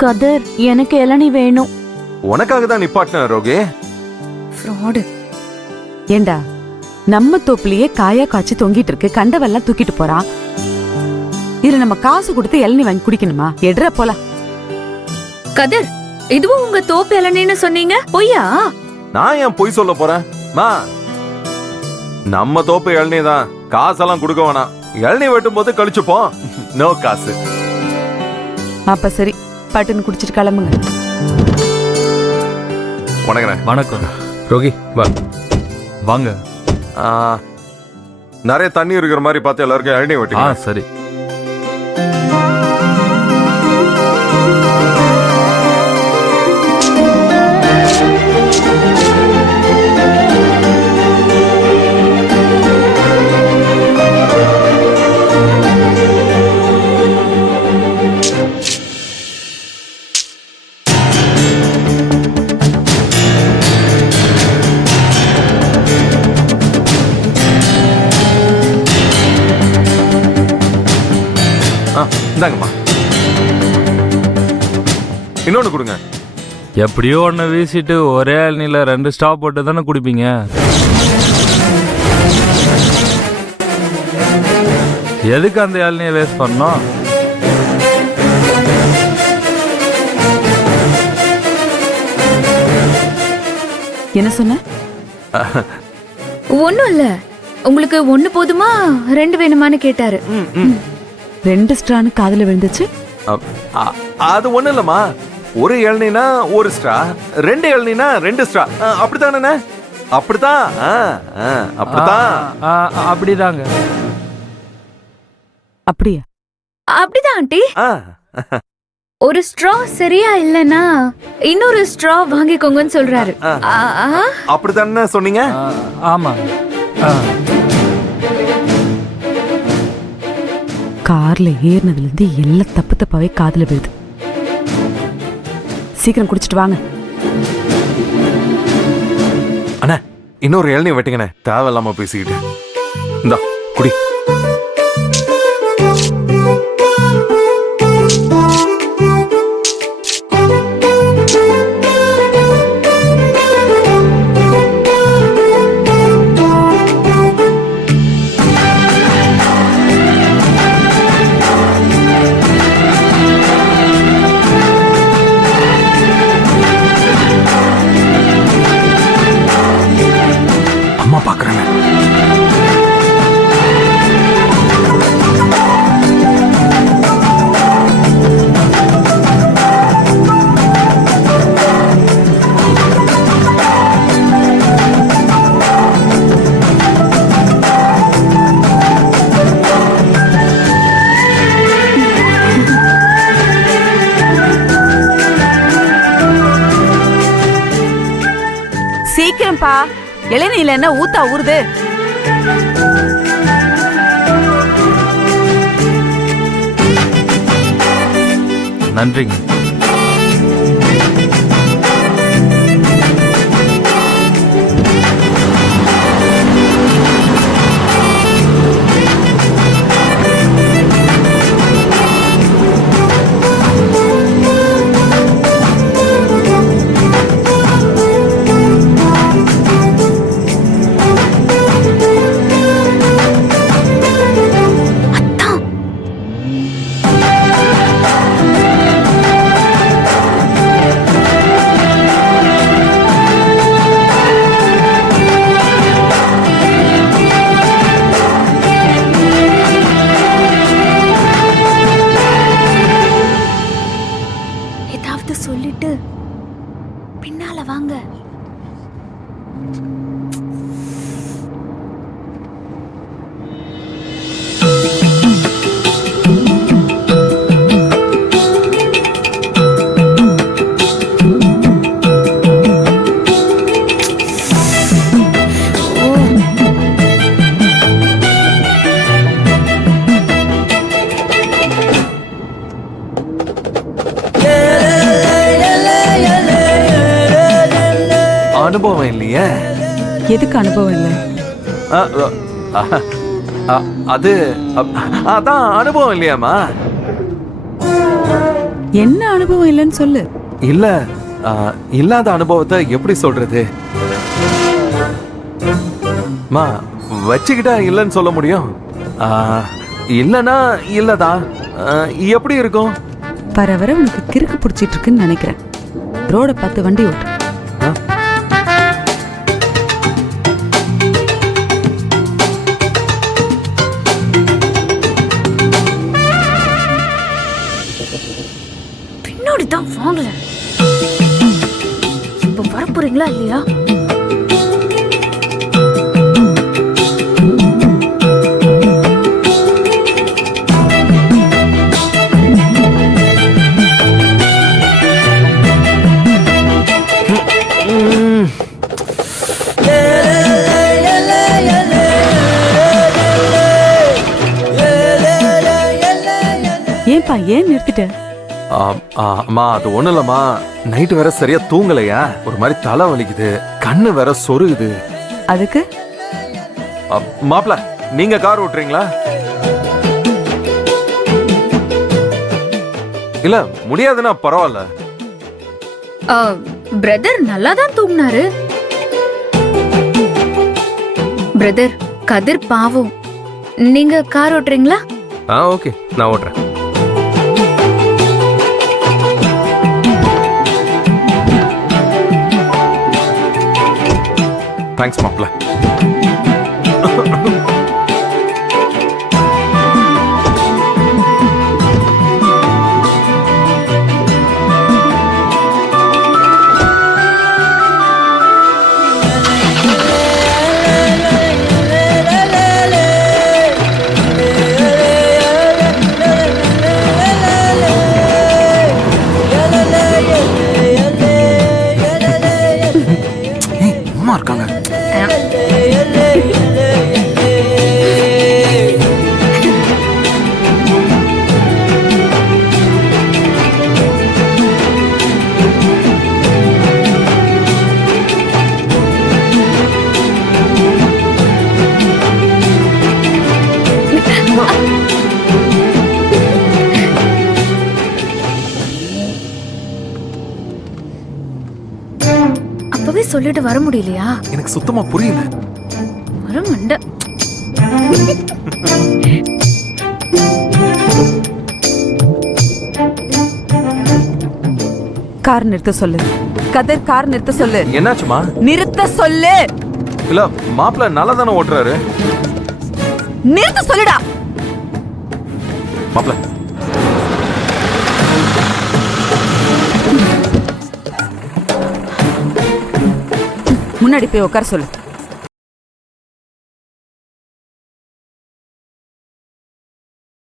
கதர், எனக்கு இளநீ வேணும். உனக்காக தான் நிப்பாட்டின ரோகி. ஃப்ராடு. ஏண்டா நம்ம தோப்புலயே காயா காய்ச்சி தொங்கிட்டு இருக்கு, கண்டவெல்லாம் தூக்கிட்டு போறான். இதுல நம்ம காசு கொடுத்து இளநீ வாங்கி குடிக்கணுமா? எட்ரா போலாம். கதிர், இதுவும் உங்க தோப்பு இளநீன்னு சொன்னீங்க, பொய்யா? நான் ஏன் பொய் சொல்ல போறேன்? மா, நம்ம தோப்பு இளநீ தான், காசெல்லாம் கொடுக்க வேணாம். இளநீ வெட்டும் போது கழிச்சுப்போம். நோ காசு. அப்ப சரி, பட்டுன்னு குடிச்சிட்டு கிளம்புங்க. வணக்கம். வணக்கம் ரோகி, வா. வாங்க. நிறைய தண்ணி இருக்கிற மாதிரி பார்த்து எல்லாருக்கும் இளநீ வெட்டி. சரி. இந்தாங்கம்மா, இன்னொன்னு கொடுங்க. எப்படியோ ஒன்ன வீசிட்டு ஒரே இளநீல 2 ஸ்டாப் போட்டு தானே குடிப்பீங்க. எதுக்கு அந்த இளநியை வேஸ்ட் பண்ணோம்? என்ன சொன்ன? ஒண்ணும் இல்ல. உங்களுக்கு 1 போதுமா 2 வேணுமான்னு கேட்டாரு. 2 ஸ்ட்ரான்னு காதுல விழுந்துச்சு. அது ஒண்ணு இல்லம்மா, ஒரு இளநீனா 1 ஸ்ட்ரா, 2 இளநீனா 2 ஸ்ட்ரா. அப்படித்தானே? அப்படித்தான். அப்படித்தான். அப்படிதாங்க. அப்படியா? அப்படிதான் ஆண்டி. ஒரு ஸ்ட்ரா சரியா இல்லனா இன்னொரு ஸ்ட்ரா வாங்கிக்கோங்கன்னு சொல்றாரு. அப்படித்தானே சொன்னீங்க? ஆமா. கார்ல ஏறினதுல இருந்து எல்லாம் தப்பு தப்பாவே காதுல விழுது. சீக்கிரம் குடிச்சிட்டு வாங்க. அண்ணா, இன்னொரு இளநீ வெட்டிங்கண்ணே, தேவையில்லாம பேசிக்கிட்டு. இந்தா குடி. அம்மா பாக்குறாங்க. சீக்கிரம்பா, இளநீல என்ன ஊத்தா ஊறுது? நன்றிங்க. சொல்லிட்டு பின்னால வாங்க. அனுபவம் இல்லையே. எதுக்கு அனுபவம் இல்லை? அது அதான் அனுபவம் இல்லையாமா. என்ன அனுபவம் இல்லைன்னு சொல்லு. இல்ல இல்லாத அனுபவத்தை எப்படி சொல்றது? மா வச்சுக்கிட்டா இல்லைன்னு சொல்ல முடியும். இல்லனா இல்லதா எப்படி இருக்கும்? வர வர உனக்கு கிறுக்கு பிடிச்சிட்டு இருக்குன்னு நினைக்கிறேன். ரோட பார்த்து வண்டி ஓட்டு. பின்னாடி தான் வாங்கல. இப்ப வரப்போறீங்களா இல்லையா? ஏன்பா ஏன் நிறுத்திட்ட? அம்மா அது ஒண்ணு இல்லம்மா, நைட்டு வேற சரியா தூங்கலையா, ஒரு மாதிரி தலை வலிக்குது, கண்ணு வேற சொருகுது. அதுக்கு மாப்ள நீங்க கார் ஓட்டுறீங்களா? இல்ல முடியாதுன்னா பரவாயில்ல. பிரதர் நல்லா தான் தூங்கினாரு. பிரதர் கதிர் பாவம். நீங்க கார் ஓட்டுறீங்களா? ஓகே நான் ஓட்டுறேன். தேங்க்ஸ் மாப்ள. அம்மா இருக்காங்க. அப்பவே சொல்லிட்டு வர முடியலையா? எனக்கு சுத்தமா புரியல. வர மண்ட. கார் நிறுத்த சொல்லு. கதிர் கார் நிறுத்த சொல்லு. என்னாச்சுமா? நிறுத்த சொல்லு. இல்ல மாப்ள நல்லா தானே ஓட்டுறாரு. நிறுத்த சொல்லுடா. மாப்ள முன்னாடி போய் உட்கார சொல்லு.